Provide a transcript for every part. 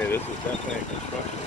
Okay, this is definitely a construction.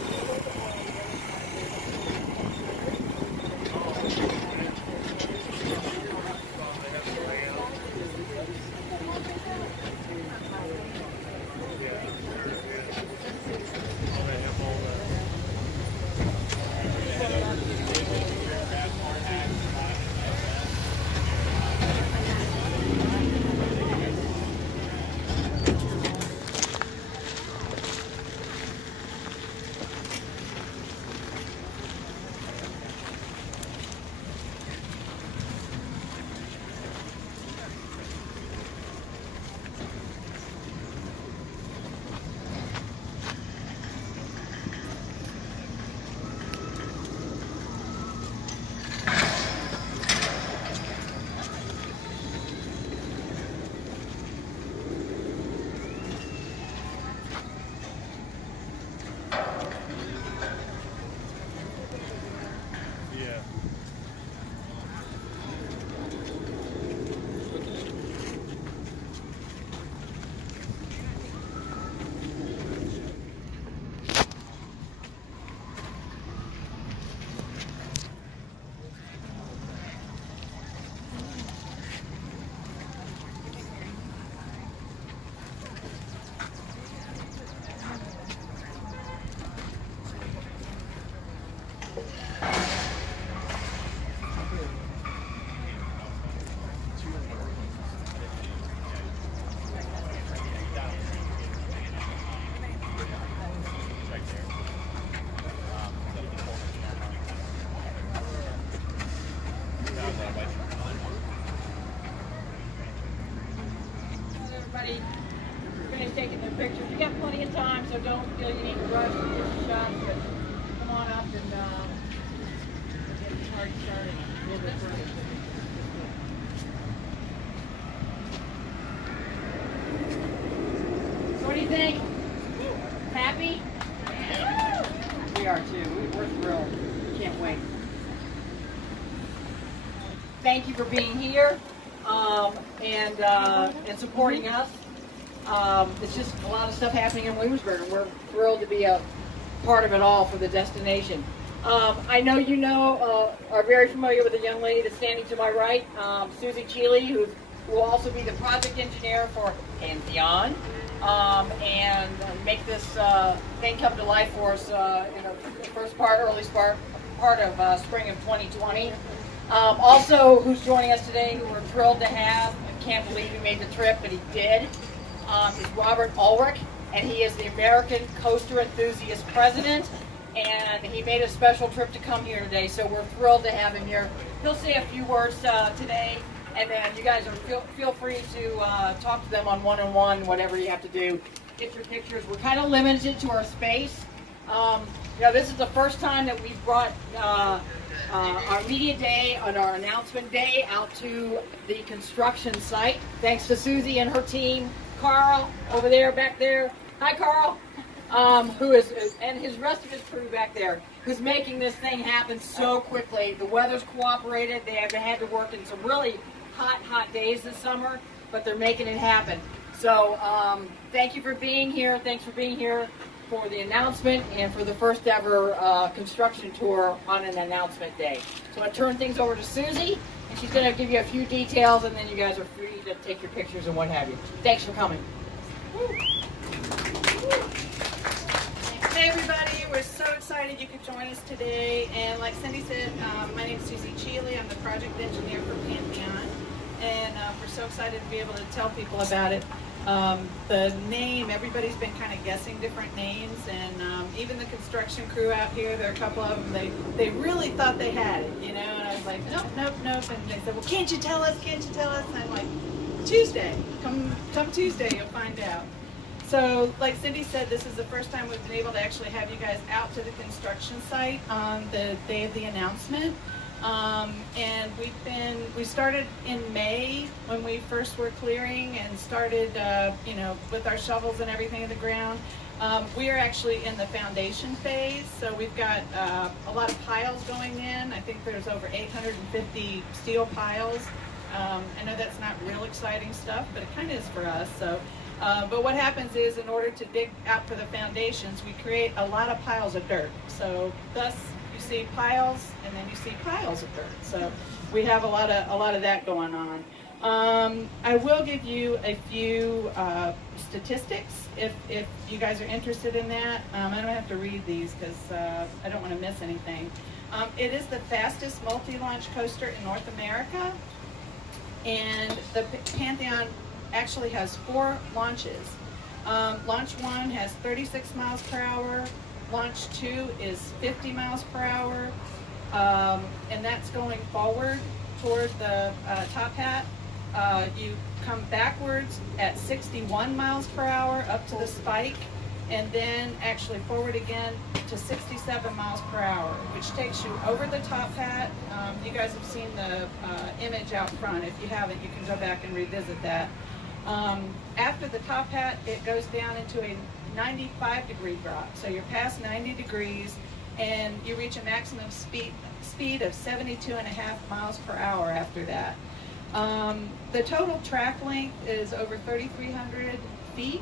Finish taking their pictures. You got plenty of time, so don't feel you need to rush to get your shots, but come on up and get the party started a little bit further. So what do you think? Happy? We are too. We're thrilled. Can't wait. Thank you for being here and supporting us. It's just a lot of stuff happening in Williamsburg, and we're thrilled to be a part of it all for the destination. I know you are very familiar with the young lady that's standing to my right, Susie Cheeley, who will also be the project engineer for Pantheon, and make this thing come to life for us in the early part of spring of 2020. Also, who's joining us today, who we're thrilled to have, I can't believe he made the trip, but he did, is Robert Ulrich, and he is the American Coaster Enthusiast President, and he made a special trip to come here today, so we're thrilled to have him here. He'll say a few words today, and then you guys feel free to talk to them on one-on-one, whatever you have to do. Get your pictures. We're kind of limited to our space. This is the first time that we've brought our media day and our announcement day out to the construction site. Thanks to Susie and her team, Carl over there, back there. Hi, Carl. And his rest of his crew back there, who's making this thing happen so quickly. The weather's cooperated. They have had to work in some really hot days this summer, but they're making it happen. So thank you for being here. Thanks for being here for the announcement and for the first ever construction tour on an announcement day. So I'm going to turn things over to Susie, and she's going to give you a few details, and then you guys are free to take your pictures and what have you. Thanks for coming. Hey everybody, we're so excited you could join us today. And like Cindy said, my name is Susie Cheeley. I'm the project engineer for Pantheon, and we're so excited to be able to tell people about it. The name, everybody's been kind of guessing different names, and even the construction crew out here, there are a couple of them, they really thought they had it, and I was like, nope, and they said, well, can't you tell us, and I'm like, Tuesday, come Tuesday, you'll find out. So, like Cindy said, this is the first time we've been able to actually have you guys out to the construction site on the day of the announcement. And we started in May when we first were clearing and started, with our shovels and everything in the ground. We are actually in the foundation phase, so we've got a lot of piles going in. I think there's over 850 steel piles I know that's not real exciting stuff, but it kind of is for us. So, but what happens is, in order to dig out for the foundations, we create a lot of piles of dirt. So thus you see piles, and then you see piles of dirt. So we have a lot of that going on. I will give you a few statistics if you guys are interested in that. I don't have to read these because I don't want to miss anything. It is the fastest multi-launch coaster in North America, and the Pantheon actually has 4 launches. Launch 1 has 36 miles per hour, Launch 2 is 50 miles per hour, and that's going forward toward the top hat. You come backwards at 61 miles per hour up to the spike, and then actually forward again to 67 miles per hour, which takes you over the top hat. You guys have seen the image out front. If you haven't, you can go back and revisit that. After the top hat, it goes down into a 95-degree drop. So you're past 90 degrees, and you reach a maximum speed of 72.5 miles per hour after that. The total track length is over 3,300 feet,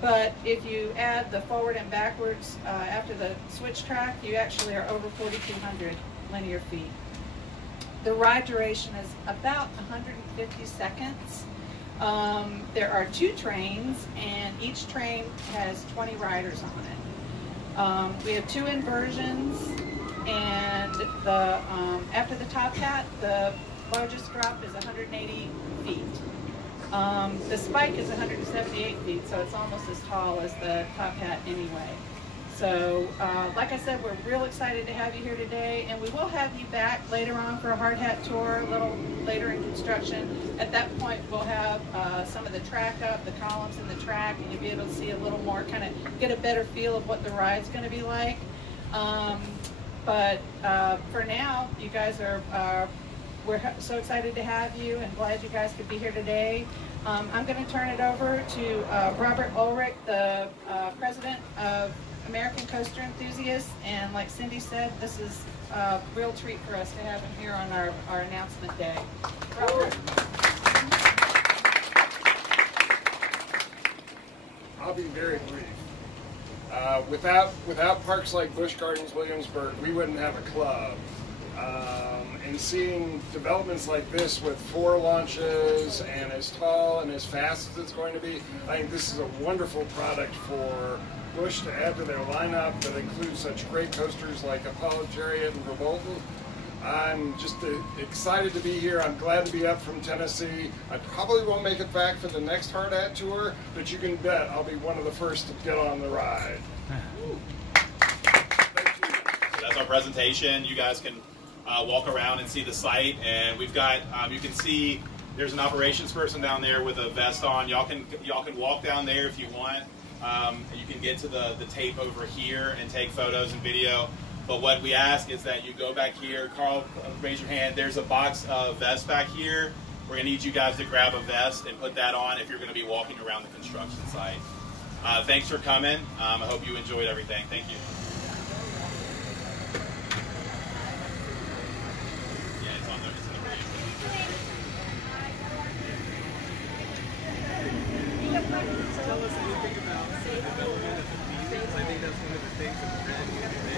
but if you add the forward and backwards after the switch track, you actually are over 4,200 linear feet. The ride duration is about 150 seconds. There are 2 trains, and each train has 20 riders on it. We have 2 inversions, and the after the top hat, the largest drop is 180 feet. The spike is 178 feet, so it's almost as tall as the top hat anyway. So, like I said, we're real excited to have you here today, and we will have you back later on for a hard hat tour, a little later in construction. At that point, we'll have some of the track up, the columns in the track, and you'll be able to see a little more, kind of get a better feel of what the ride's going to be like. But for now, you guys we're so excited to have you and glad you guys could be here today. I'm going to turn it over to Robert Ulrich, the president of American Coaster Enthusiasts, and like Cindy said, this is a real treat for us to have him here on our announcement day. Robert. I'll be very brief. Without parks like Busch Gardens Williamsburg, we wouldn't have a club. And seeing developments like this with 4 launches and as tall and as fast as it's going to be, I think this is a wonderful product for Busch to add to their lineup that includes such great coasters like Apollo Chariot and Revolton. I'm just excited to be here. I'm glad to be up from Tennessee. I probably won't make it back for the next hard hat tour, but you can bet I'll be one of the first to get on the ride. Thank you. So that's our presentation. You guys can walk around and see the site, and we've got you can see there's an operations person down there with a vest on. Y'all can walk down there if you want. You can get to the tape over here and take photos and video. But what we ask is that you go back here. Carl, raise your hand. There's a box of vests back here. We're going to need you guys to grab a vest and put that on if you're going to be walking around the construction site. Thanks for coming. I hope you enjoyed everything. Thank you. Tell us anything about the development of the fees. I think that's one of the things that's really